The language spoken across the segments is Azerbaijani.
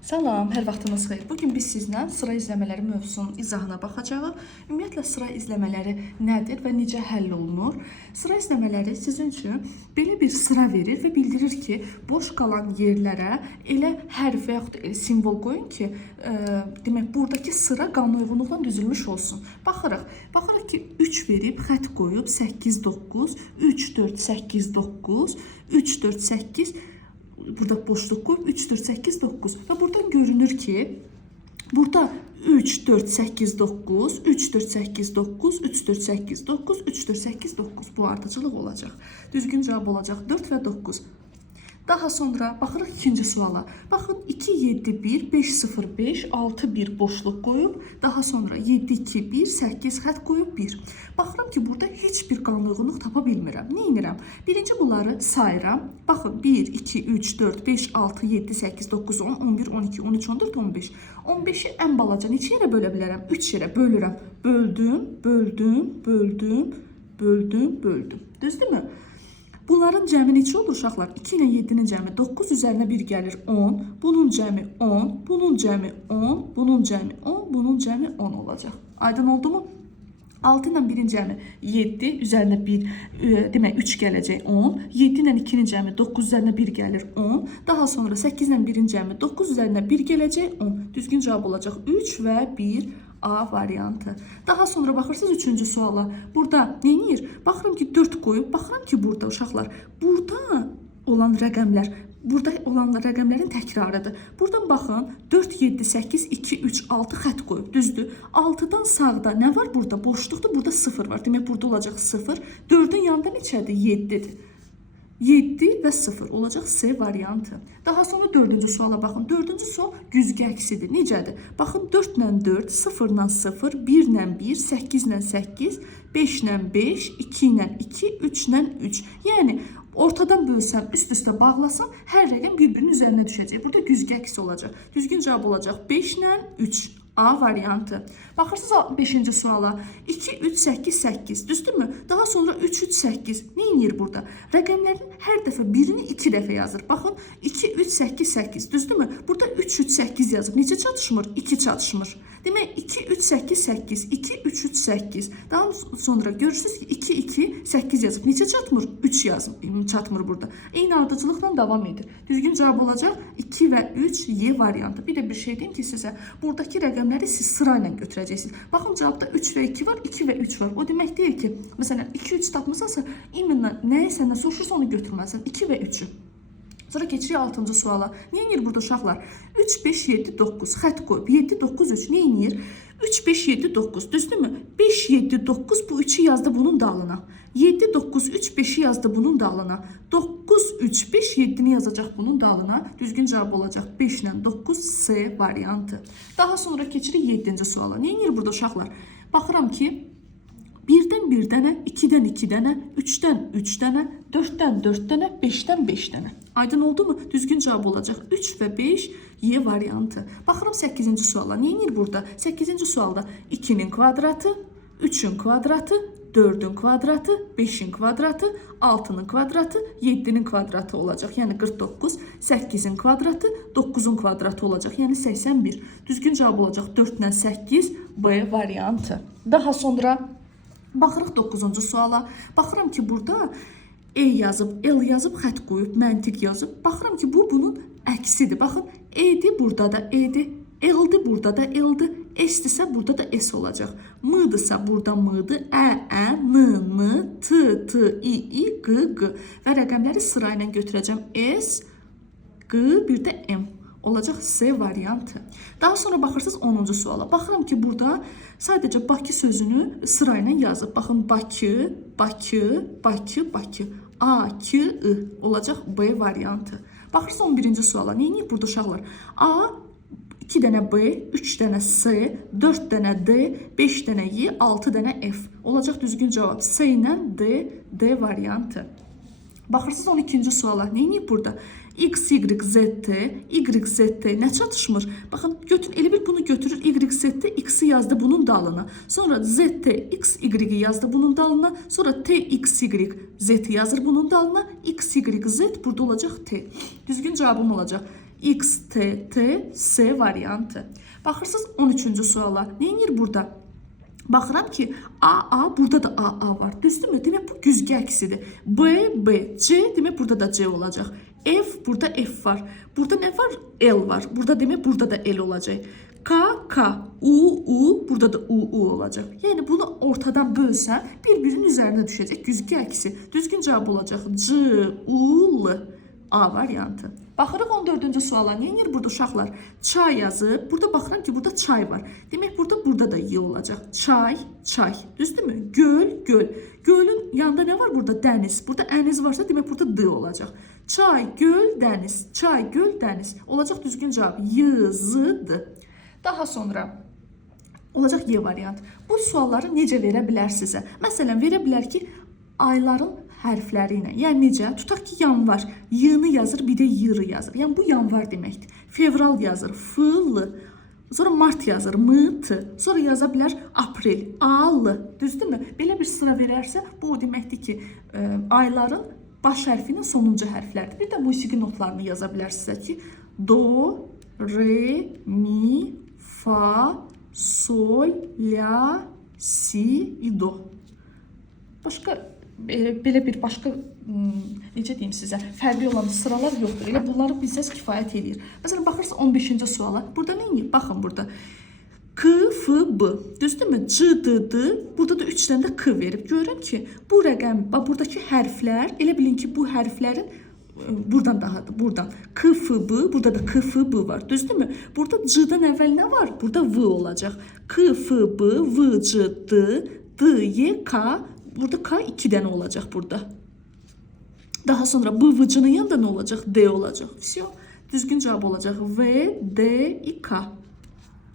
Salam, hər vaxtınız xeyir. Bugün biz sizlə sıra izləmələri mövzusunun izahına baxacağıq. Ümumiyyətlə sıra izləmələri nədir və necə həll olunur? Sıra izləmələri sizin üçün belə bir sıra verir və bildirir ki, boş qalan yerlərə elə hərf və yaxud da simvol qoyun ki, demək buradakı sıra qanunauyğunluqla düzülmüş olsun. Baxırıq ki, 3 verib, xətt qoyub 8 9, 3 4 8 9, 3 4 8 burada boşluq qoyub 3 4 8 9 və buradan görünür ki, burada 3 4 8 9, 3 4 8 9, 3 4 8 9, 3 4 8 9 bu ardıcılıq olacaq. Düzgün cavab olacaq 4 və 9. Daha sonra baxırıq ikinci suala. Baxın 2 7 1 5 0 5 6 1 boşluq qoyub, daha sonra 7 2 1 8 xətt qoyub 1. Baxıram ki, burada heç bir qanunauyğunluq tapa bilmirəm. Nə edirəm? Birinci bunları sayıram. Baxın 1 2 3 4 5 6 7 8 9 10 11 12 13 14 15. 15-i ən balaca neçə yerə bölə bilərəm? 3 yerə bölürəm. Böldüm, böldüm, böldüm, böldüm, böldüm. Düzdürmü? Bunların cəmi neçə olur uşaqlar? 2 ilə 7-nin cəmi 9 üzərinə 1 gəlir 10. Bunun cəmi 10, bunun cəmi 10, bunun cəmi 10, bunun cəmi 10 olacaq. Aydın oldu mu? 6 ilə 1-in cəmi 7, üzərinə 1, demək 3 gələcək 10. 7 ilə 2-nin cəmi 9, üzərinə 1 gəlir 10. Daha sonra 8 ilə 1-in cəmi 9, üzərinə 1 gələcək 10. Düzgün cavab olacaq 3 və 1 A variantı. Daha sonra baxırsınız 3-cü suala. Burada nə edir? Baxıram ki 4 qoyub, baxıram ki burada uşaqlar, burada olan rəqəmlərin təkrarıdır. Buradan baxın 4 7 8 2 3 6 xətt qoyub, düzdür? 6-dan sağda nə var burada? Boşluqdur, burada 0 var. Demək burada olacaq 0. 4-ün yanında neçədir? 7-dir. 7 və 0 olacaq C variantı. Daha sonra 4-cü suala baxın. 4-cü sual güzgü əksidir. Necədir? Baxın 4 ilə 4, 0 ilə 0, 1 ilə 1, 8 ilə 8, 5 ilə 5, 2 ilə 2, 3 ilə 3. Yəni ortadan bölsəm, üst-üstə bağlasam, hər rəqəm bir-birinin üzərinə düşəcək. Burada güzgü əksi olacaq. Düzgün cavab olacaq 5 ilə 3. A variantı. Baxırsınız 5-ci suala. 2 3 8 8, düzdürmü? Daha sonra 3 3 8. Nə edir burada? Rəqəmlərin hər dəfə birini 2 dəfə yazır. Baxın 2 3 8 8, düzdürmü? Burada 3 3 8 yazıb. Necə çatışmır? 2 çatışmır. Demək 2 3 8 8, 2 3 3 8. Daha sonra görürsünüz ki 2 2 8 yazıb. Necə çatmır? 3 yazıb. Çatmır burada. Eyni ardıcılıqla davam edir. Düzgün cavab olacaq 2 və 3 Y variantı. Bir də bir şey deyim ki sizə, buradakı rəqəmləri siz sırayla götürəcəksiniz. Baxın cavabda 3 və 2 var, 2 və 3 var. O demək deyil ki, məsələn 2 3 tapmısansa, imенно nəyə səndən soruşursa onu götürməlisən. 2 və 3-ü. Sonra keçirik 6-cı suala. Nə edir burada uşaqlar? 3 5 7 9 xətt qoyub 7 9 3 nə edir? 3 5 7 9, düzdürmü? 5 7 9 bu 3'ü yazdı bunun dalına. 7 9 3 5'i yazdı bunun dalına. 9 3 5 7'ni yazacaq bunun dalına. Düzgün cavab olacaq 5 ilə 9 C variantı. Daha sonra keçirik 7-ci suala. Nə edir burada uşaqlar? Baxıram ki 1-dən 1 dənə, 2-dən 2 dənə, 3-dən 3 dənə, 4-dən 4 dənə, 5-dən 5 dənə. Aydın oldu mu? Düzgün cavab olacaq 3 və 5 Y variantı. Baxıram 8-ci suala. Nə edir burada? 8-ci sualda 2-nin kvadratı, 3-ün kvadratı, 4-ün kvadratı, 5-in kvadratı, 6-nın kvadratı, 7-nin kvadratı olacaq. Yəni 49, 8-in kvadratı, 9-un kvadratı olacaq. Yəni 81. Düzgün cavab olacaq 4 ilə 8 B variantı. Daha sonra baxırıq 9-cu suala. Baxıram ki burada E yazıb, L yazıb, xətt qoyub, məntiq yazıb. Baxıram ki bu bunun əksidir. Baxın E'dir, burada da E'dir. L'dir, burada da L'dir. S'dirsə burada da S olacaq. M'dırsa burada M'dır. N, N, T, T, I, G, G. Və rəqəmləri sırayla götürəcəm. S, G, bir də M. Olacaq C variantı. Daha sonra baxırsınız 10-cu suala. Baxıram ki burada sadəcə Bakı sözünü sırayla yazıb. Baxın Bakı, Bakı, Bakı, Bakı. A, K, I olacaq B variantı. Baxırsınız 11-ci suala. Nə edir burada uşaqlar? A, 2 dənə B, 3 dənə C, 4 dənə D, 5 dənə Y, 6 dənə F. Olacaq düzgün cavab C ilə D variantı. Baxırsınız 12-ci suala. Nə edir burada? X, Y, Z, T, Y, Z, T nə çatışmır? Baxın, elə bir bunu götürür, Y, Z, T, X-i yazdı bunun dalına. Sonra Z, T, X, Y yazdı bunun dalına. Sonra T, X, Y, Z yazır bunun dalına. X, Y, Z burada olacaq T. Düzgün cavabım olacaq X, T, T, S variantı. Baxırsınız 13-cü suala. Neyinir burada? Baxıram ki AA, burada da AA var. Düzdürmü? Demək bu güzgü əksidir. B, B, C, demək burada da C olacaq. F, burada F var. Burada nə var? L var. Burada demək burada da L olacaq. K, K, U, burada da U olacaq. Yəni bunu ortadan bölsən bir-birinin üzərinə düşəcək. Güzgü əksi. Düzgün cavab olacaq C, U, L. A variantı. Baxırıq 14-cü suala. Neyinir burada uşaqlar? Çay yazıb. Burada baxıram ki, burada çay var. Demək burada da Y olacaq. Çay, çay. Düzdürmü? Göl, göl. Gölün yanında nə var burada? Dəniz. Burada əniz varsa demək burada D olacaq. Çay, göl, dəniz. Çay, göl, dəniz. Olacaq düzgün cavab. Y, Z, D. Daha sonra olacaq Y variantı. Bu sualları necə verə bilər sizə? Məsələn, verə bilər ki, ayların hərfləri ilə. Yəni necə? Tutaq ki, yanvar. Y-nı yazır, bir də Y-rı yazır. Yəni bu yanvar deməkdir. Fevral yazır, F-l. Sonra mart yazır, M-t. Sonra yaza bilər aprel, A-l. Düzdürmü? Belə bir sıra verərsə, bu o deməkdir ki, ayların baş hərfinin sonuncu hərflərdir. Bir də musiqi notlarını yaza bilər sizə ki, do, re, mi, fa, sol, la, si, do. Başqa belə bir başqa necə deyim sizə, fərqli olan sıralar yoxdur. Elə bunları bilsəz kifayət edir. Məsələn, baxırsınız 15-ci suala. Burada nə edir? Baxın burada. K, F, B. Düzdürmü? C, D, D. Burada da 3 dənə də K verib. Görün ki, bu rəqəm, buradakı hərflər, elə bilin ki, bu hərflərin buradan dahadır, buradan. K, F, B, burada da K, F, B var. Düzdürmü? Burada C-dən əvvəl nə var? Burada V olacaq. K, F, B, V, C, D, D, Y, K. Burada K 2 dənə olacaq burada. Daha sonra B, V-cının yanında nə olacaq? D olacaq. Всё. Düzgün cavab olacaq. V, D, I, K.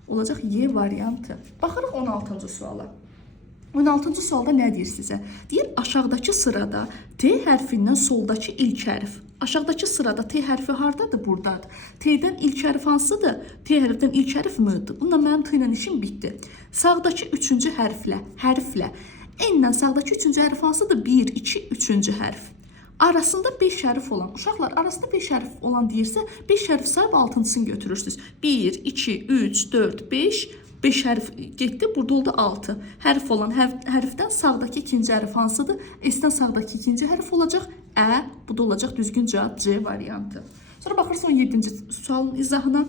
Olacaq Y variantı. Baxırıq 16-cı suala. 16-cı sualda nə deyir sizə? Deyir, aşağıdakı sırada T hərfindən soldakı ilk hərf. Aşağıdakı sırada T hərfi hardadır? Buradadır. T'dən ilk hərf hansıdır? T hərfdən ilk hərf M-dir. Bununla mənim T ilə işim bitdi. Sağdakı 3-cü hərflə N-dən sağdakı 3-cü hərf hansıdır? 1, 2, 3-cü hərf. Arasında 5 hərf olan, uşaqlar arasında 5 hərf olan deyirsə, 5 hərf sayıb 6-cısını götürürsünüz. 1, 2, 3, 4, 5, 5 hərf getdi, burada oldu 6. Hərf olan hərfdən sağdakı ikinci hərf hansıdır? S-dən sağdakı ikinci hərf olacaq Ə, bu da olacaq düzgün cavab C variantı. Sonra baxırsın 17-ci sualın izahına.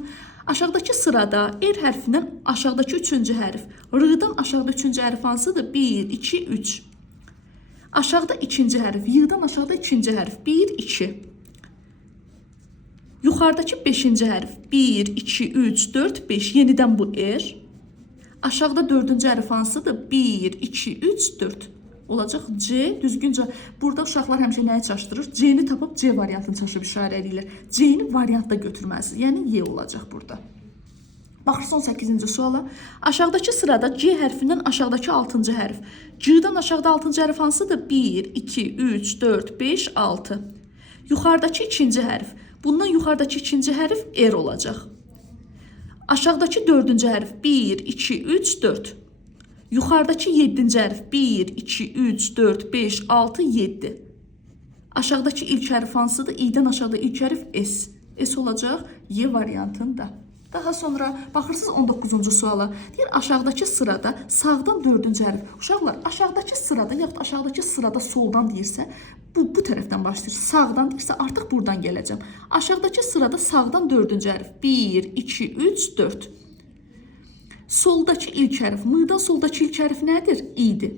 Aşağıdakı sırada R hərfindən aşağıdakı 3-cü hərf, R-dan aşağıda 3-cü hərf hansıdır? 1, 2, 3. Aşağıda ikinci hərf, Y-dan aşağıda ikinci hərf, 1, 2. Yuxarıdakı 5-ci hərf, 1, 2, 3, 4, 5. Yenidən bu R. Aşağıda 4-cü hərf hansıdır? 1, 2, 3, 4. Olacaq C, düzgünce. Burada uşaqlar həmişə nəyə çaşdırır? C-ni tapıb C variantını çaşıb işarə edirlər. C-ni variantda götürməlisiniz. Yəni Y olacaq burada. Baxırsın 18-ci suala. Aşağıdakı sırada C hərfindən aşağıdakı 6-cı hərf. C-dan aşağıda 6-cı hərf hansıdır? 1, 2, 3, 4, 5, 6. Yuxarıdakı ikinci hərf. Bundan yuxarıdakı ikinci hərf R olacaq. Aşağıdakı 4-cü hərf 1, 2, 3, 4. Yuxarıdakı 7-ci hərf 1, 2, 3, 4, 5, 6, 7. Aşağıdakı ilk hərf hansıdır? İ-dən aşağıda ilk hərf S. S olacaq Y variantında. Daha sonra baxırsınız 19-cu suala. Deyir, aşağıdakı sırada sağdan 4-cü hərf. Uşaqlar, aşağıdakı sırada yaxud aşağıdakı sırada soldan deyirsə, bu tərəfdən başlayır. Sağdan deyirsə, artıq buradan gələcəm. Aşağıdakı sırada sağdan 4-cü hərf. 1, 2, 3, 4. Soldakı ilk hərf, M-dan soldakı ilk hərf nədir? İ-dir.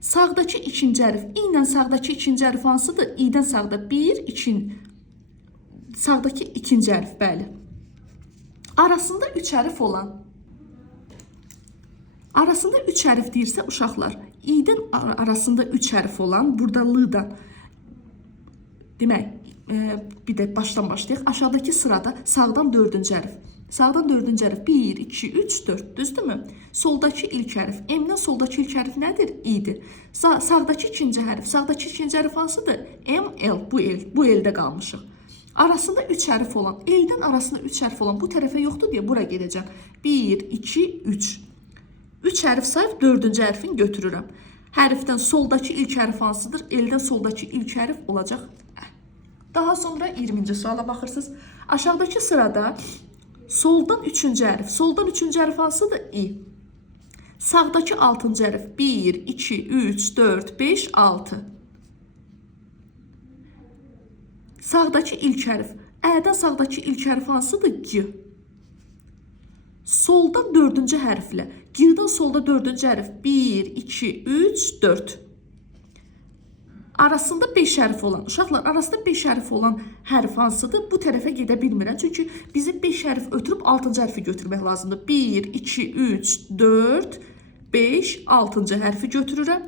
Sağdakı ikinci hərf, İ-dən sağdakı ikinci hərf hansıdır? İ-dən sağda 1, 2, sağdakı ikinci hərf, bəli. Arasında 3 hərf olan, arasında 3 hərf deyirsə uşaqlar, İ-dən arasında 3 hərf olan, burada L-dan, demək, bir də başdan başlayaq, aşağıdakı sırada sağdan 4-cü hərf. Sağdan 4-cü hərf 1, 2, 3, 4, düzdürmü? Soldakı ilk hərf, M-dən soldakı ilk hərf nədir? İ-dir. Sağdakı ikinci hərf, sağdakı ikinci hərf hansıdır? M, L, bu L-də qalmışıq. Arasında 3 hərf olan, L-dən arasında 3 hərf olan bu tərəfə yoxdur deyə bura gedəcəm. 1, 2, 3. 3 hərf sayıb 4-cü hərfini götürürəm. Hərfdən soldakı ilk hərf hansıdır? L-dən soldakı ilk hərf olacaq Ə. Daha sonra 20-ci suala baxırsınız. Aşağıdakı sırada soldan 3-cü hərf. Soldan 3-cü hərf hansıdır? İ. Sağdakı 6-cı hərf 1, 2, 3, 4, 5, 6. Sağdakı ilk hərf. Ədən sağdakı ilk hərf hansıdır? G. Soldan 4-cü hərflə. G-dan solda 4-cü hərf 1, 2, 3, 4. Arasında 5 hərf olan, uşaqlar arasında 5 hərf olan hərf hansıdır? Bu tərəfə gedə bilmirəm. Çünki bizim 5 hərf ötürüb 6-cı hərfi götürmək lazımdır. 1, 2, 3, 4, 5, 6-cı hərfi götürürəm.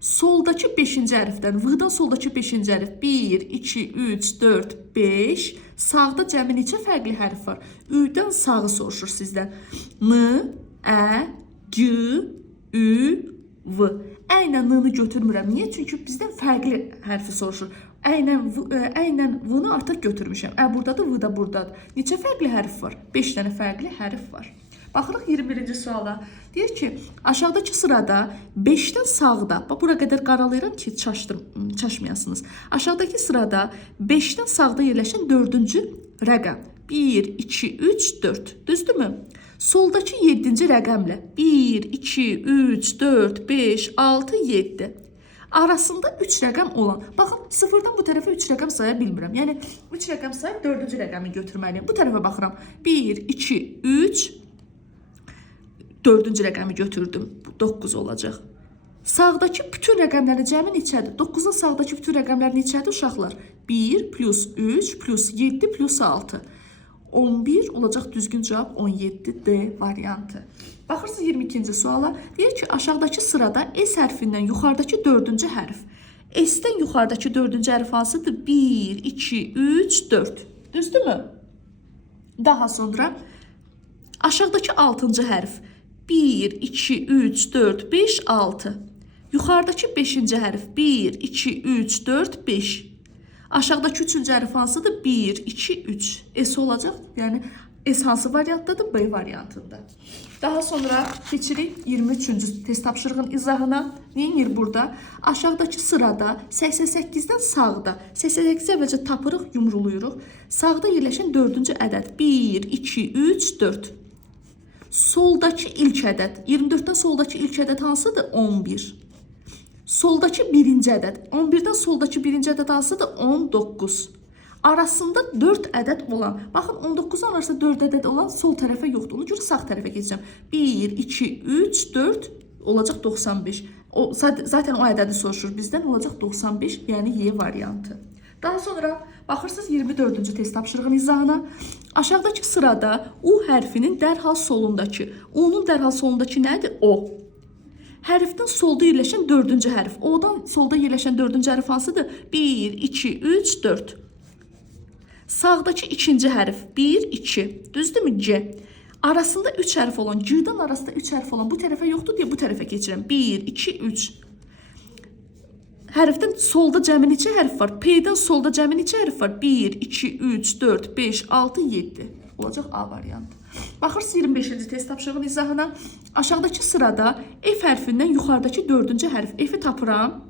Soldakı 5-ci hərfdən, V-dan soldakı 5-ci hərf 1, 2, 3, 4, 5. Sağda cəmi neçə fərqli hərf var? Ü-dən sağı soruşur sizdən. N, Ə, G, Ü, V. Ə ilə N-ni götürmürəm. Niyə? Çünki bizdən fərqli hərfi soruşur. Ə ilə V-ni artıq götürmüşəm. Ə buradadır, V da buradadır. Neçə fərqli hərf var? 5 dənə fərqli hərf var. Baxırıq 21-ci suala. Deyir ki, aşağıdakı sırada 5-dən sağda, bura qədər qaralayıram ki, çaşmayasınız. Aşağıdakı sırada 5-dən sağda yerləşən 4-cü rəqəm. 1, 2, 3, 4. Düzdürmü? Soldakı 7-ci rəqəmlə 1, 2, 3, 4, 5, 6, 7. Arasında 3 rəqəm olan. Baxın, sıfırdan bu tərəfə 3 rəqəm saya bilmirəm. Yəni, 3 rəqəm sayıb 4-cü rəqəmi götürməliyim. Bu tərəfə baxıram. 1, 2, 3, 4-cü rəqəmi götürdüm. 9 olacaq. Sağdakı bütün rəqəmlərin cəmi neçədir? 9-un sağdakı bütün rəqəmlər neçədir uşaqlar? 1 plus 3 plus 7 plus 6. 11 olacaq düzgün cavab 17D variantı. Baxırsınız 22-ci suala. Deyir ki, aşağıdakı sırada S hərfindən yuxarıdakı 4-cü hərf. S-dən yuxarıdakı 4-cü hərf hansıdır? 1, 2, 3, 4. Düzdürmü? Daha sonra aşağıdakı 6-cı hərf. 1, 2, 3, 4, 5, 6. Yuxarıdakı 5-ci hərf 1, 2, 3, 4, 5. Aşağıdakı 3-cü hərf hansıdır? 1, 2, 3. S olacaq. Yəni S hansı variantdadır? B variantında. Daha sonra keçirik 23-cü test tapşırığın izahına. Neyinir burada? Aşağıdakı sırada 88-dən sağda. 88-i əvvəlcə tapırıq, yumruluyuruq. Sağda yerləşən 4-cü ədəd. 1, 2, 3, 4. Soldakı ilk ədəd. 24-dən soldakı ilk ədəd hansıdır? 11. Soldakı birinci ədəd. 11-dən soldakı birinci ədəd hansıdır? 19. Arasında 4 ədəd olan. Baxın, 19-un arasında 4 ədəd olan sol tərəfə yoxdur. Ona görə sağ tərəfə keçəcəm. 1, 2, 3, 4 olacaq 95. Zaten o ədədi soruşur bizdən. Olacaq 95, yəni Y variantı. Daha sonra baxırsınız 24-cü test tapşırığın izahına. Aşağıdakı sırada U hərfinin dərhal solundakı. U-nun dərhal solundakı nədir? O. Hərfdən solda yerləşən 4-cü hərf. O-dan solda yerləşən 4-cü hərf hansıdır? 1, 2, 3, 4. Sağdakı ikinci hərf 1, 2. Düzdürmü? C. Arasında 3 hərf olan, G-dan arasında 3 hərf olan bu tərəfə yoxdur deyə bu tərəfə keçirəm. 1, 2, 3. Hərfdən solda cəmi neçə hərf var? P-dən solda cəmi neçə hərf var? 1, 2, 3, 4, 5, 6, 7. Olacaq A variantı. Baxırsınız 25-ci test tapşırığın izahına. Aşağıdakı sırada F hərfindən yuxarıdakı 4-cü hərf. F-i tapıram.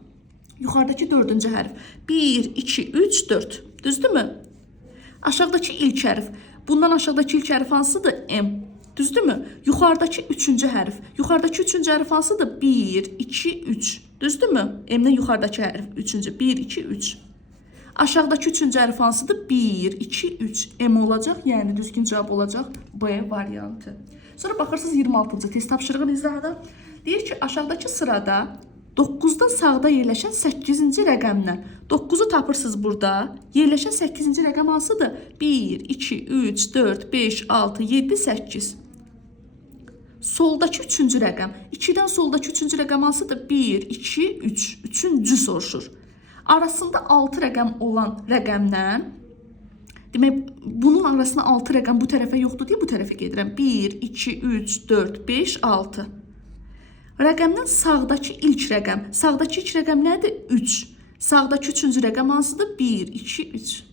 Yuxarıdakı 4-cü hərf. 1, 2, 3, 4. Düzdürmü? Aşağıdakı ilk hərf. Bundan aşağıdakı ilk hərf hansıdır? M. Düzdürmü? Yuxarıdakı 3-cü hərf. Yuxarıdakı 3-cü hərf hansıdır? 1, 2, 3. Düzdürmü? M-dən yuxarıdakı hərf 3-cü. 1, 2, 3. Aşağıdakı 3-cü hərf hansıdır? 1, 2, 3. M olacaq, yəni düzgün cavab olacaq B variantı. Sonra baxırsınız 26-cı test tapşırığın izahına. Deyir ki, aşağıdakı sırada 9-dan sağda yerləşən 8-ci rəqəmdən. 9-u tapırsınız burada. Yerləşən 8-ci rəqəm hansıdır? 1, 2, 3, 4, 5, 6, 7, 8. Soldakı 3-cü rəqəm. 2-dən soldakı 3-cü rəqəm hansıdır? 1, 2, 3. 3-cü soruşur. Arasında 6 rəqəm olan rəqəmdən, demək, bunun arasında 6 rəqəm bu tərəfə yoxdur deyə bu tərəfə gedirəm. 1, 2, 3, 4, 5, 6. Rəqəmdən sağdakı ilk rəqəm. Sağdakı ilk rəqəm nədir? 3. Sağdakı 3-cü rəqəm hansıdır? 1, 2, 3.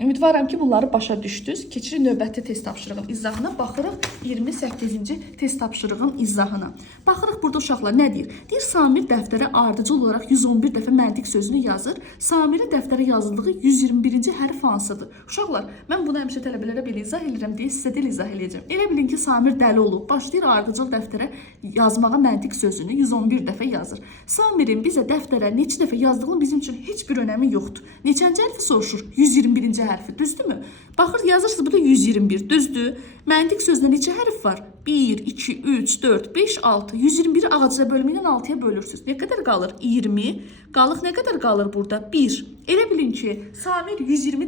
Ümidvaram ki, bunları başa düşdünüz. Keçirik növbəti test tapşırığın izahına. Baxırıq 28-ci test tapşırığın izahına. Baxırıq burada uşaqlar nə deyir? Deyir, Samir dəftərə ardıcıl olaraq 111 dəfə məntiq sözünü yazır. Samirə dəftərə yazıldığı 121-ci hərf hansıdır? Uşaqlar, mən bunu həmişə tələbələrə belə izah edirəm deyə sizə də izah edəcəm. Elə bilin ki, Samir dəli olub. Başlayır ardıcıl dəftərə yazmağa məntiq sözünü 111 dəfə yazır. Samirin bizə dəftərə neçə dəfə yazdığının bizim üçün heç bir önəmi yoxdur. Neçənci hərfi soruşur? 121-ci hərfi, düzdürmü? Baxır, yazırsınız burada 121, düzdür? Məntiq sözündə neçə hərf var? 1, 2, 3, 4, 5, 6. 121-i ağacda bölümü ilə 6-ya bölürsünüz. Nə qədər qalır? 20. Qalıq nə qədər qalır burada? 1. Elə bilin ki, Samir 20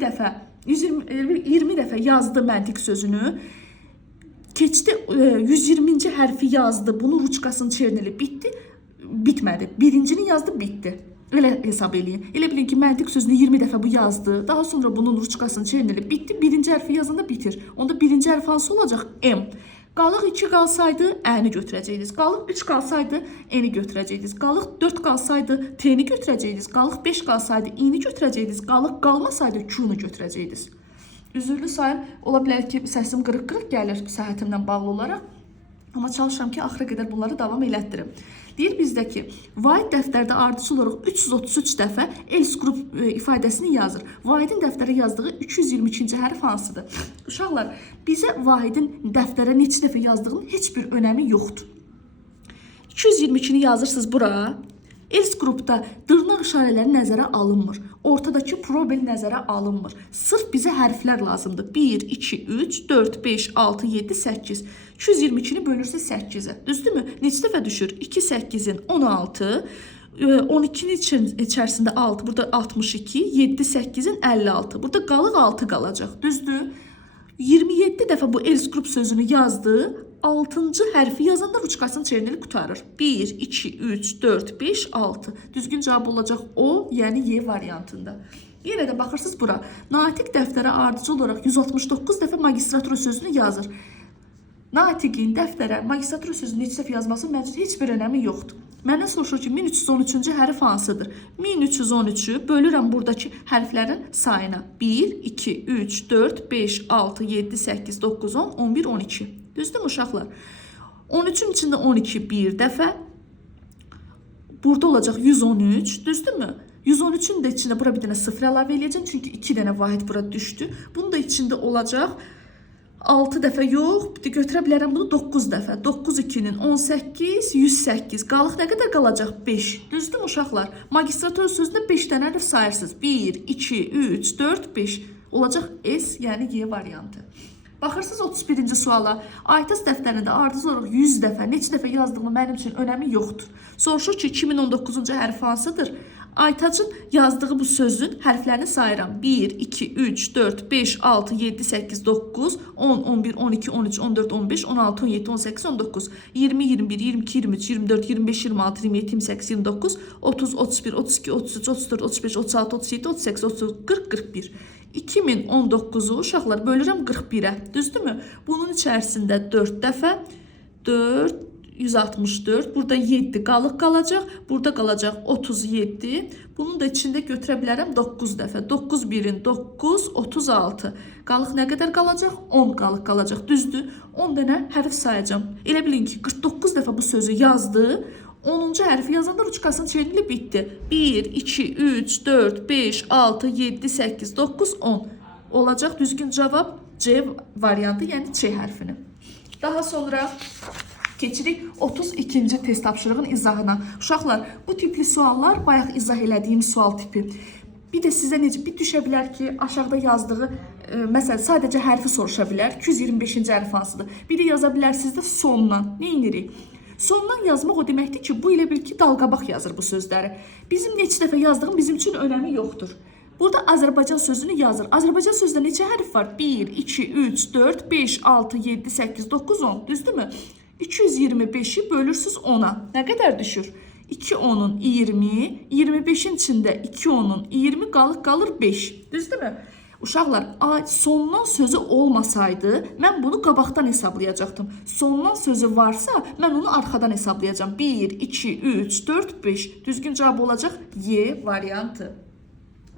dəfə yazdı məntiq sözünü. Keçdi 120-ci hərfi yazdı. Bunun ruçkasını çernili bitdi. Bitmədi. Birincini yazdı, bitdi. Elə hesab eləyin. Elə bilin ki, məntiq sözünü 20 dəfə bu yazdı. Daha sonra bunun ruçkasını çernili bitdi. Birinci hərfi yazanda bitir. Onda birinci hərf hansı olacaq? M. Qalıq 2 qalsaydı, Ə-ni götürəcəydiniz. Qalıq 3 qalsaydı, N-i götürəcəydiniz. Qalıq 4 qalsaydı, T-ni götürəcəydiniz. Qalıq 5 qalsaydı, I-ni götürəcəydiniz. Qalıq qalmasaydı, Q-nu götürəcəydiniz. Üzürlü sayım, ola bilər ki, səsim qırıq-qırıq gəlir səhhətimlə bağlı olaraq. Amma çalışıram ki, axıra qədər bunları davam elətdirim. Deyir bizdə ki, Vahid dəftərdə ardıcıl olaraq 333 dəfə else group ifadəsini yazır. Vahidin dəftərə yazdığı 222-ci hərf hansıdır? Uşaqlar, bizə Vahidin dəftərə neçə dəfə yazdığının heç bir önəmi yoxdur. 222-ni yazırsınız bura. Else grupda dırnaq işarələri nəzərə alınmır. Ortadakı probel nəzərə alınmır. Sırf bizə hərflər lazımdır. 1, 2, 3, 4, 5, 6, 7, 8. 222-ni bölürsünüz 8-ə. Düzdürmü? Neçə dəfə düşür? 2, 8-in 16. 12-nin içərisində 6. Burada 62. 7, 8-in 56. Burada qalıq 6 qalacaq. Düzdür? 27 dəfə bu else group sözünü yazdı. 6-cı hərfi yazanda ruçkasını çernili qutarır. 1, 2, 3, 4, 5, 6. Düzgün cavab olacaq O, yəni Y variantında. Yenə də baxırsınız bura. Natiq dəftərə ardıcı olaraq 169 dəfə magistratura sözünü yazır. Natiqin dəftərə magistratura sözünü neçə dəfə yazmasının məncə heç bir önəmi yoxdur. Məndən soruşur ki, 1313-cü hərf hansıdır? 1313-ü bölürəm buradakı hərflərin sayına. 1, 2, 3, 4, 5, 6, 7, 8, 9, 10, 11, 12. Düzdür mü uşaqlar? 13-ün içində 12 bir dəfə. Burada olacaq 113, düzdürmü? 113-ün də içində bura bir dənə 0 əlavə eləyəcəm. Çünki 2 dənə vahid bura düşdü. Bunun da içində olacaq 6 dəfə yox, götürə bilərəm bunu 9 dəfə. 9 2-nin 18, 108. Qalıq nə qədər qalacaq? 5. Düzdür mü uşaqlar? Magistratura sözündə 5 dənə hərf sayırsınız. 1, 2, 3, 4, 5. Olacaq S, yəni Y variantı. Baxırsınız 31-ci suala. Aytaz dəftərində ardıcıl olaraq 100 dəfə, neçə dəfə yazdığını mənim üçün önəmi yoxdur. Soruşur ki, 2019-cu hərf hansıdır? Aytacın yazdığı bu sözün hərflərini sayıram. 1, 2, 3, 4, 5, 6, 7, 8, 9, 10, 11, 12, 13, 14, 15, 16, 17, 18, 19, 20, 21, 22, 23, 24, 25, 26, 27, 28, 29, 30, 31, 32, 33, 34, 35, 36, 37, 38, 39, 40, 41. 2019-u uşaqlar bölürəm 41-ə. Düzdürmü? Bunun içərisində 4 dəfə 4, 164. Burada 7 qalıq qalacaq. Burada qalacaq 37. Bunun da içində götürə bilərəm 9 dəfə. 9 1-in 9, 36. Qalıq nə qədər qalacaq? 10 qalıq qalacaq. Düzdür? 10 dənə hərf sayacağım. Elə bilin ki, 49 dəfə bu sözü yazdı. 10-cu hərfi yazanda ruçkasını çevrili bitdi. 1, 2, 3, 4, 5, 6, 7, 8, 9, 10. Olacaq düzgün cavab C variantı, yəni Ç hərfini. Daha sonra keçirik 32-ci test tapşırığın izahına. Uşaqlar, bu tipli suallar bayaq izah elədiyim sual tipi. Bir də sizə necə bir düşə bilər ki, aşağıda yazdığı, məsələn, sadəcə hərfi soruşa bilər. 225-ci hərf hansıdır? Biri yaza bilər sizdə sondan. Nə edirik? Sondan yazmaq o deməkdir ki, bu elə bil ki, dalqabaq yazır bu sözləri. Bizim neçə dəfə yazdığım bizim üçün önəmi yoxdur. Burada Azərbaycan sözünü yazır. Azərbaycan sözdə neçə hərf var? 1, 2, 3, 4, 5, 6, 7, 8, 9, 10. Düzdürmü? 225-i bölürsünüz 10-a. Nə qədər düşür? 2 10-un 20, 25-in içində 2 10-un 20 qalır 5. Düzdürmü? Uşaqlar, sondan sözü olmasaydı, mən bunu qabaqdan hesablayacaqdım. Sondan sözü varsa, mən onu arxadan hesablayacağım. 1, 2, 3, 4, 5. Düzgün cavab olacaq Y variantı.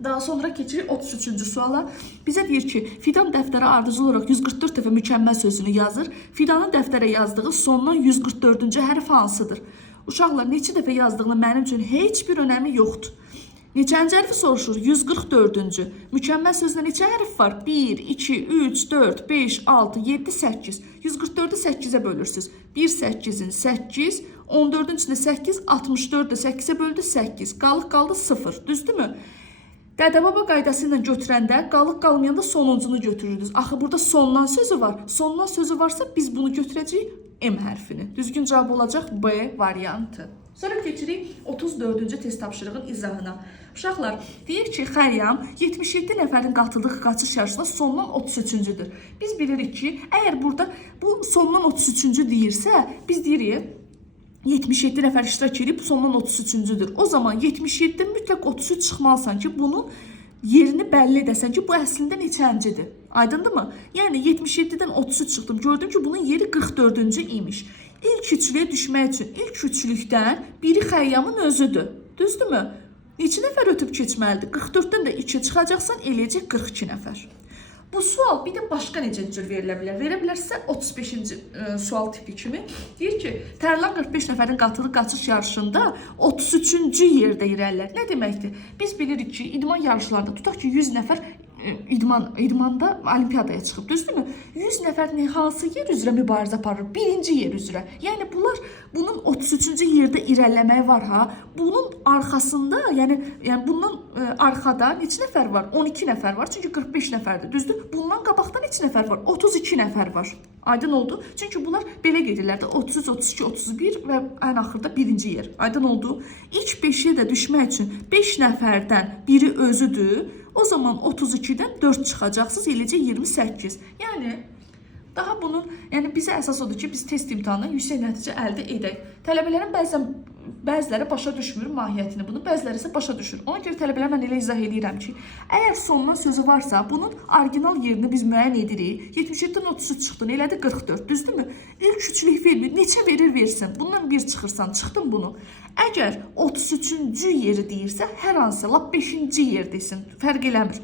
Daha sonra keçirik 33-cü suala. Bizə deyir ki, Fidan dəftərə ardıcıl olaraq 144 dəfə mükəmməl sözünü yazır. Fidanın dəftərə yazdığı sondan 144-cü hərf hansıdır? Uşaqlar, neçə dəfə yazdığını mənim üçün heç bir önəmi yoxdur. Neçənci hərfi soruşur? 144-cü. Mükəmməl sözdə neçə hərf var? 1, 2, 3, 4, 5, 6, 7, 8. 144-ü 8-ə bölürsünüz. 1 8-in 8, 14-ün içində 8, 64-ü 8-ə böldü 8. Qalıq qaldı 0. Düzdürmü? Dədə-baba qaydası ilə götürəndə qalıq qalmayanda sonuncunu götürürdünüz. Axı burada sondan sözü var. Sondan sözü varsa biz bunu götürəcəyik M hərfini. Düzgün cavab olacaq B variantı. Sonra keçirik 34-cü test tapşırığın izahına. Uşaqlar, deyir ki, Xəyyam 77 nəfərin qatıldığı qaçış yarışında sondan 33-cüdür. Biz bilirik ki, əgər burada bu sondan 33-cü deyirsə, biz deyirik 77 nəfər iştirak edib sondan 33-cüdür. O zaman 77-dən mütləq 33 çıxmalısan ki, bunun yerini bəlli edəsən ki, bu əslində neçəncidir. Aydındırmı? Yəni 77-dən 33 çıxdım. Gördüm ki, bunun yeri 44-cü imiş. İlk üçlüyə düşmək üçün ilk üçlükdən biri Xəyyamın özüdür. Düzdürmü? Neçə nəfər ötüb keçməlidir? 44-dən də 2 çıxacaqsan, eləyəcək 42 nəfər. Bu sual bir də başqa necə cür verilə bilər? Verə bilərsə 35-ci sual tipi kimi. Deyir ki, Tərlan 45 nəfərin qatıldığı qaçış yarışında 33-cü yerdə irəlilər. Nə deməkdir? Biz bilirik ki, idman yarışlarında tutaq ki, 100 nəfər idmanda olimpiyadaya çıxıb, düzdürmü? 100 nəfər hansı yer üzrə mübarizə aparır? Birinci yer üzrə. Yəni bunun 33-cü yerdə irəliləməyi var ha. Bunun arxasında, yəni bundan arxada neçə nəfər var? 12 nəfər var. Çünki 45 nəfərdir, düzdür? Bundan qabaqda neçə nəfər var? 32 nəfər var. Aydın oldu? Çünki bunlar belə gedirlər də 33, 32, 31 və ən axırda birinci yer. Aydın oldu? İlk 5-yə də düşmək üçün 5 nəfərdən biri özüdür. O zaman 32-dən 4 çıxacaqsınız, eləcə 28. Yəni daha bunun, bizə əsas odur ki, biz test imtahanından yüksək nəticə əldə edək. Tələbələrin bəziləri başa düşmür mahiyyətini bunu, bəziləri isə başa düşür. Ona görə tələbələrə mən elə izah edirəm ki, əgər sondan sözü varsa, bunun orijinal yerini biz müəyyən edirik. 77-dən 33 çıxdın, elədi 44, düzdürmü? İlk üçlük vermir, neçə verir versin. Bundan bir çıxırsan, çıxdın bunu. Əgər 33-cü yeri deyirsə, hər hansı, lap 5-ci yer desin, fərq eləmir.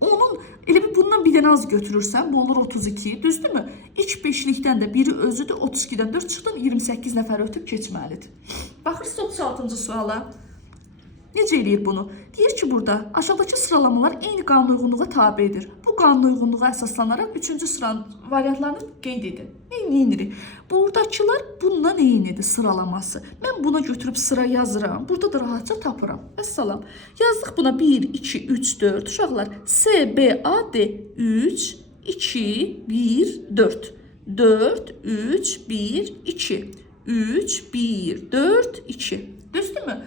Onun elə bir bundan bir dənə az götürürsən, bu olur 32, düzdürmü? İlk 5-likdən də biri özüdür, 32-dən 4 çıxdın, 28 nəfər ötüb keçməlidir. Baxırsınız 36-cı suala. Necə eləyir bunu? Deyir ki, burada aşağıdakı sıralamalar eyni qanun uyğunluğa tabedir. Bu qanun uyğunluğa əsaslanaraq 3-cü sıranın variantlarını qeyd edin. Neyinirik? Buradakılar bundan eynidir sıralaması. Mən buna götürüb sıra yazıram. Burada da rahatça tapıram. Vəssalam. Yazdıq buna 1, 2, 3, 4. Uşaqlar C, B, A, D. 3, 2, 1, 4. 4, 3, 1, 2. 3, 1, 4, 2. Düzdürmü?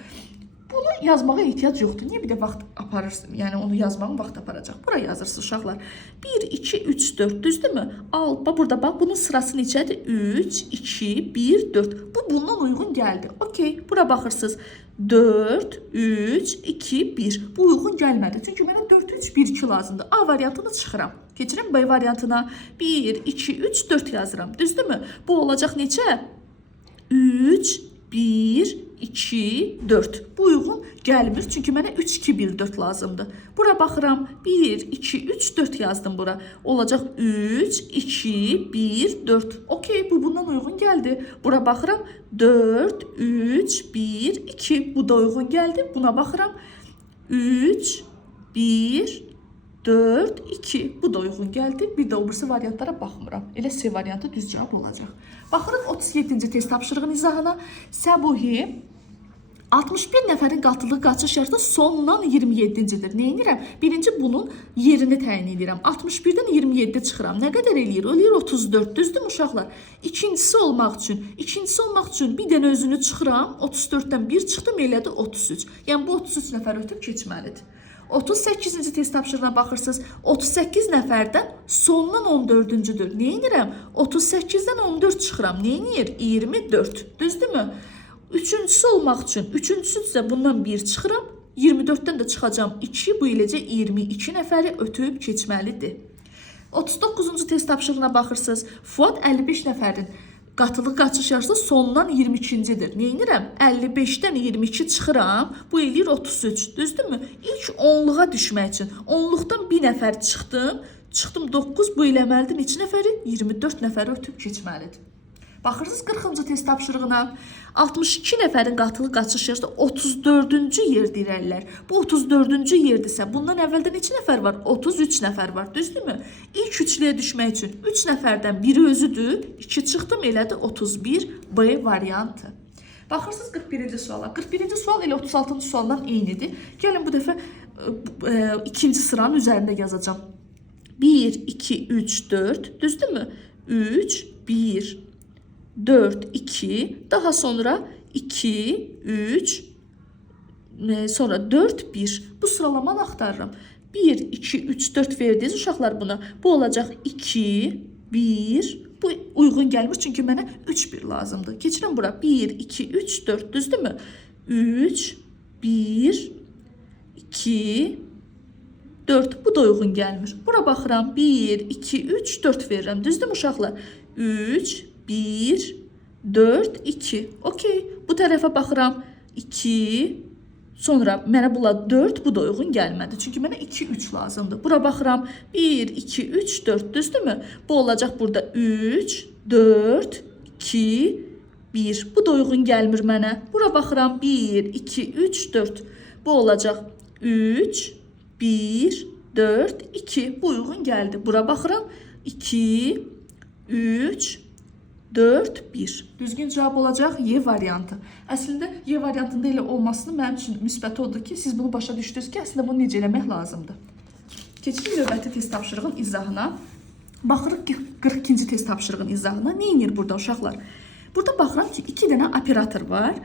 Bunu yazmağa ehtiyac yoxdur. Niyə bir də vaxt aparırsın? Yəni onu yazmağın vaxt aparacaq. Bura yazırsınız uşaqlar. 1, 2, 3, 4. Düzdürmü? Burada bax bunun sırası neçədir? 3, 2, 1, 4. Bu bundan uyğun gəldi. Okey. Bura baxırsınız. 4, 3, 2, 1. Bu uyğun gəlmədi. Çünki mənə 4, 3, 1, 2 lazımdır. A variantını çıxıram. Keçirəm B variantına. 1, 2, 3, 4 yazıram. Düzdürmü? Bu olacaq neçə? 3, 1, 2, 4. Bu uyğun gəlmir. Çünki mənə 3, 2, 1, 4 lazımdır. Bura baxıram. 1, 2, 3, 4 yazdım bura. Olacaq 3, 2, 1, 4. Okey, bu bundan uyğun gəldi. Bura baxıram. 4, 3, 1, 2. Bu da uyğun gəldi. Buna baxıram. 3, 1, 4, 2. Bu da uyğun gəldi. Bir də o birisi variantlara baxmıram. Elə C variantı düz cavab olacaq. Baxırıq 37-ci test tapşırığın izahına. Səbuhi 61 nəfərin qatıldığı qaçış yarışında sondan 27-cidir. Neyinirəm? Birinci bunun yerini təyin edirəm. 61-dən 27 çıxıram. Nə qədər eləyir? Eləyir 34. Düzdür mü uşaqlar? İkincisi olmaq üçün bir dənə özünü çıxıram. 34-dən 1 çıxdım, elədi 33. Yəni bu 33 nəfər ötüb keçməlidir. 38-ci test tapşırığına baxırsınız. 38 nəfərdən sondan 14-cüdür. Neyinirəm? 38-dən 14 çıxıram. Neyinir? 24. Düzdürmü? Üçüncüsü olmaq üçün, üçüncüsü bundan 1 çıxıram. 24-dən də çıxacam 2. Bu eləcə 22 nəfəri ötüb keçməlidir. 39-cu test tapşırığına baxırsınız. Fuad 55 nəfərin qatılıq qaçış yarısı sondan 22-cidir. Neynirəm? 55-dən 22 çıxıram. Bu eləyir 33. Düzdürmü? İlk 10-luğa düşmək üçün 10-luqdan bir nəfər çıxdım. Çıxdım 9. Bu eləməlidir neçə nəfəri? 24 nəfəri ötüb keçməlidir. Baxırsınız 40-cı test tapşırığına. 62 nəfərin qatılıq qaçış yarısı 34-cü yerdə irəlilər. Bu 34-cü yerdirsə, bundan əvvəldə neçə nəfər var? 33 nəfər var, düzdürmü? İlk üçlüyə düşmək üçün 3 nəfərdən biri özüdür. 2 çıxdım, elədi 31 B variantı. Baxırsınız 41-ci suala. 41-ci sual elə 36-cı sualdan eynidir. Gəlin bu dəfə ikinci sıranın üzərində yazacağım. 1, 2, 3, 4, düzdürmü? 3, 1, 4, 2, daha sonra 2, 3, sonra 4, 1. Bu sıralamanı axtarıram. 1, 2, 3, 4 verdiniz uşaqlar buna. Bu olacaq 2, 1. Bu uyğun gəlmir çünki mənə 3, 1 lazımdır. Keçirəm bura. 1, 2, 3, 4. Düzdürmü? 3, 1, 2, 4. Bu da uyğun gəlmir. Bura baxıram. 1, 2, 3, 4 verirəm. Düzdürmü uşaqlar? 3, 1, 4, 2. Okey. Bu tərəfə baxıram. 2, sonra mənə bula 4, bu da uyğun gəlmədi. Çünki mənə 2, 3 lazımdır. Bura baxıram. 1, 2, 3, 4. Düzdürmü? Bu olacaq burada 3, 4, 2, 1. Bu da uyğun gəlmir mənə. Bura baxıram. 1, 2, 3, 4. Bu olacaq 3, 1, 4, 2. Bu uyğun gəldi. Bura baxıram. 2, 3, 4, 1. Düzgün cavab olacaq Y variantı. Əslində Y variantında elə olmasını mənim üçün müsbət odur ki, siz bunu başa düşdünüz ki, əslində bunu necə eləmək lazımdır. Keçirik növbəti test tapşırığın izahına. Baxırıq 42-ci test tapşırığın izahına. Nə edir burada uşaqlar? Burada baxıram ki, 2 dənə operator var.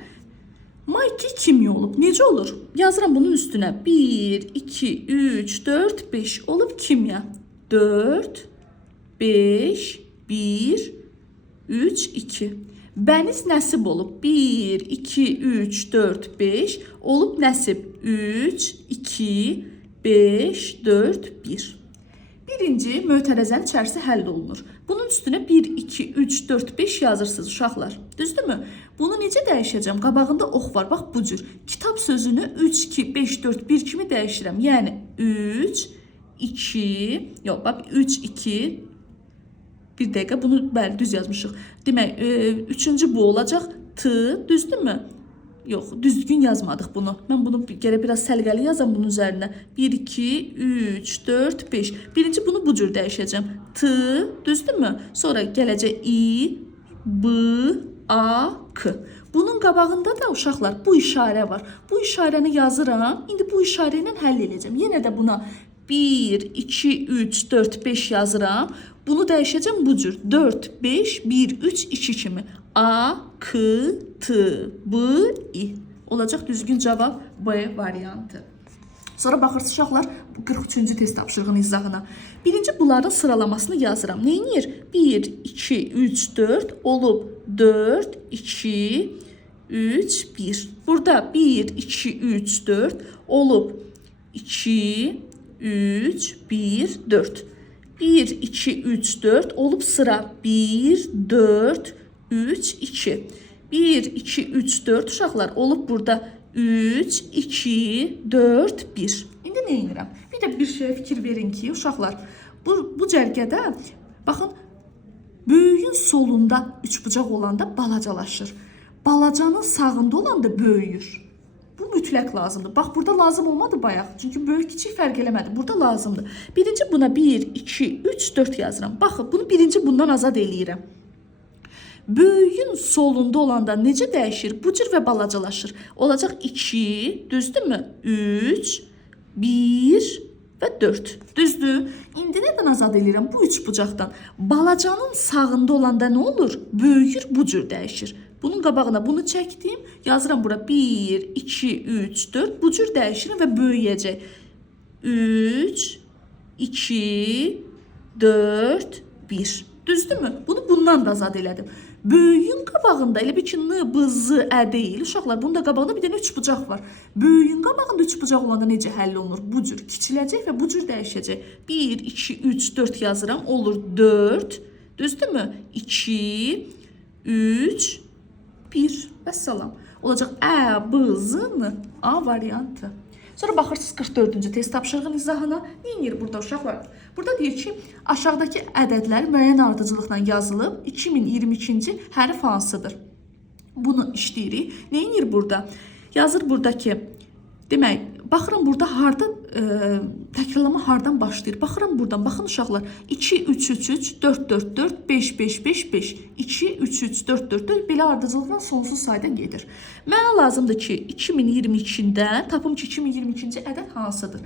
Mayki kimya olub. Necə olur? Yazıram bunun üstünə. 1, 2, 3, 4, 5 olub kimya. 4, 5, 1, 3, 2. Bəniz nəsib olub. 1, 2, 3, 4, 5 olub nəsib. 3, 2, 5, 4, 1. Birinci mötərəzənin içərisi həll olunur. Bunun üstünə 1, 2, 3, 4, 5 yazırsınız uşaqlar. Düzdürmü? Bunu necə dəyişəcəm? Qabağında ox var. Bax bu cür. Kitab sözünü 3, 2, 5, 4, 1 kimi dəyişirəm. Yəni 3, 2, yox, bax 3, 2, bir dəqiqə bunu bəli düz yazmışıq. Demək, üçüncü bu olacaq. T, düzdürmü? Yox, düzgün yazmadıq bunu. Mən bunu gərək biraz səliqəli yazam bunun üzərinə. 1, 2, 3, 4, 5. Birinci bunu bu cür dəyişəcəm. T, düzdürmü? Sonra gələcək I, B, A, K. Bunun qabağında da uşaqlar bu işarə var. Bu işarəni yazıram. İndi bu işarə ilə həll edəcəm. Yenə də buna 1, 2, 3, 4, 5 yazıram. Bunu dəyişəcəm bu cür. 4, 5, 1, 3, 2 kimi. A, K, T, B, I. Olacaq düzgün cavab B variantı. Sonra baxırsınız uşaqlar 43-cü test tapşırığının izahına. Birinci bunların sıralamasını yazıram. Neynir? 1, 2, 3, 4 olub 4, 2, 3, 1. Burada 1, 2, 3, 4 olub 2, 3, 1, 4. 1, 2, 3, 4 olub sıra 1, 4, 3, 2. 1, 2, 3, 4 uşaqlar olub burada 3, 2, 4, 1. İndi nə edirəm? Bir də bir şeyə fikir verin ki, uşaqlar, bu cərgədə, baxın, böyüyün solunda üçbucaq olanda balacalaşır. Balacanın sağında olanda böyüyür. Bu mütləq lazımdır. Bax, burada lazım olmadı bayaq. Çünki böyük kiçik fərq eləmədi. Burada lazımdır. Birinci buna 1, 2, 3, 4 yazıram. Baxın, bunu birinci bundan azad eləyirəm. Böyüyün solunda olanda necə dəyişir? Bu cür və balacalaşır. Olacaq 2, düzdürmü? 3, 1 və 4. Düzdür? İndi nədən azad edirəm? Bu üç bucaqdan. Balacanın sağında olanda nə olur? Böyüyür, bu cür dəyişir. Bunun qabağına bunu çəkdim. Yazıram bura 1, 2, 3, 4. Bu cür dəyişir və böyüyəcək. 3, 2, 4, 1. Düzdürmü? Bunu bundan da azad elədim. Böyüyün qabağında elə bir ki, n, b, z, ə deyil. Uşaqlar, bunun da qabağında bir dənə üç bucaq var. Böyüyün qabağında üç bucaq olanda necə həll olunur? Bu cür kiçiləcək və bu cür dəyişəcək. 1, 2, 3, 4 yazıram. Olur 4. Düzdürmü? 2, 3, 1. Vəssalam. Olacaq Ə, B, Z-nı A variantı. Sonra baxırsınız 44-cü test tapşırığın izahına. Neyinir burada uşaqlar? Burada deyir ki, aşağıdakı ədədlər müəyyən ardıcılıqla yazılıb 2022-ci hərf hansıdır? Bunu işləyirik. Neyinir burada? Yazır burada ki, demək, baxıram burada harda təkrarlama hardan başlayır? Baxıram buradan. Baxın uşaqlar. 2 3 3 3 4 4 4 5 5 5 5 2 3 3 4 4 4 belə ardıcılıqla sonsuz sayda gedir. Mənə lazımdır ki, 2022-dən tapım ki 2022-ci ədəd hansıdır?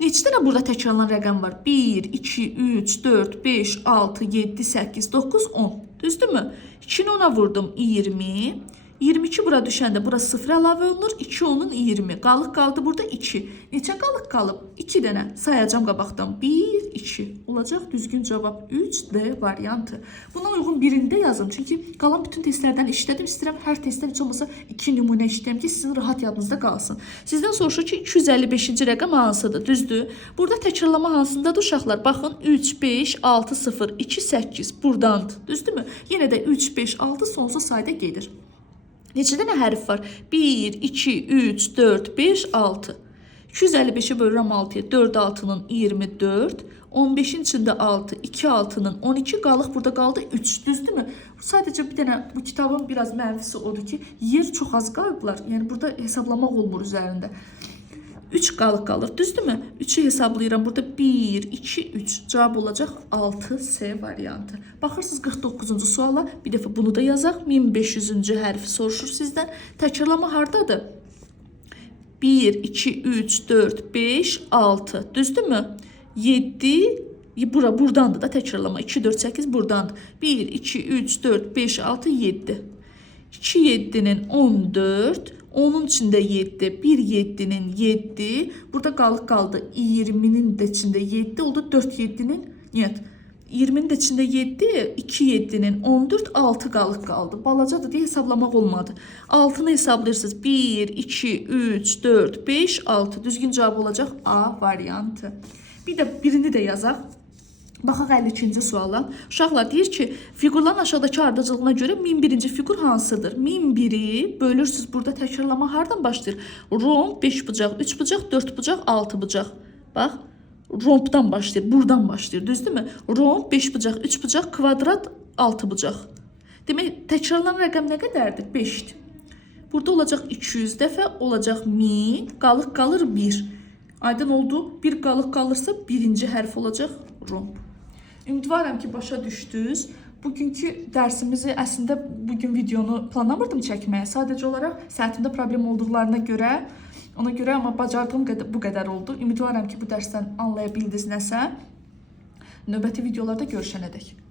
Neçə dənə burada təkrarlanan rəqəm var? 1 2 3 4 5 6 7 8 9 10. Düzdürmü? 2-ni 10-a vurdum 20. 22 bura düşəndə bura 0 əlavə olunur. 2 onun 20. Qalıq qaldı burada 2. Neçə qalıq qalıb? 2 dənə. Sayacağım qabaqdan. 1, 2. Olacaq düzgün cavab 3D variantı. Bundan uyğun birində yazın. Çünki qalan bütün testlərdən işlədim. İstəyirəm hər testdən heç olmasa 2 nümunə işləyəm ki, sizin rahat yadınızda qalsın. Sizdən soruşur ki, 255-ci rəqəm hansıdır? Düzdür? Burada təkrarlama hansındadır uşaqlar? Baxın 3, 5, 6, 0, 2, 8. Buradandır. Düzdürmü? Yenə də 3, 5, 6 sonsuz sayda gedir. Neçə dənə hərf var? 1, 2, 3, 4, 5, 6. 255-i bölürəm 6-ya. 4 6-nın 24. 15-in içində 6, 2 6-nın 12. Qalıq burada qaldı 3. Düzdürmü? Sadəcə bir dənə bu kitabın biraz mənfisi odur ki, yer çox az qalıblar. Yəni burada hesablamaq olmur üzərində. 3 qalıq qalır. Düzdürmü? 3'ü hesablayıram. Burada 1, 2, 3. Cavab olacaq 6C variantı. Baxırsınız 49-cu suala. Bir dəfə bunu da yazaq. 1500-cü hərfi soruşur sizdən. Təkrarlama hardadır? 1, 2, 3, 4, 5, 6. Düzdürmü? 7, buradandır da təkrarlama. 2, 4, 8 buradandır. 1, 2, 3, 4, 5, 6, 7. 2, 7'nin 14. Onun içində 7, 1 7'nin 7, burada qalıq qaldı 20'nin də içində 7 oldu, 4 7'nin, niyyət, 20'nin də içində 7, 2 7'nin 14, 6 qalıq qaldı. Balacadır deyə hesablamaq olmadı. 6'nı hesablayırsınız, 1, 2, 3, 4, 5, 6, düzgün cavab olacaq A variantı. Bir də birini də yazaq. Baxaq 52-ci suala. Uşaqlar deyir ki, fiqurların aşağıdakı ardıcılığına görə 1001-ci fiqur hansıdır? 1001'i bölürsünüz. Burada təkrarlama hardan başlayır? Romb 5 bucaq, 3 bucaq, 4 bucaq, 6 bucaq. Bax, rombdan başlayır, buradan başlayır. Düzdürmü? Romb 5 bucaq, 3 bucaq, kvadrat 6 bucaq. Demək, təkrarlanan rəqəm nə qədərdir? 5'dir. Burada olacaq 200 dəfə, olacaq 1000, qalıq qalır 1. Aydın oldu. Bir qalıq qalırsa birinci hərf olacaq romb. Ümidvaram ki, başa düşdünüz. Bugünkü dərsimizi əslində bugün videonu planlamırdım çəkməyə. Sadəcə olaraq səhətimdə problem olduqlarına görə, ona görə amma bacardığım bu qədər oldu. Ümidvaram ki, bu dərsdən anlaya bildiniz nəsə. Növbəti videolarda görüşənədək.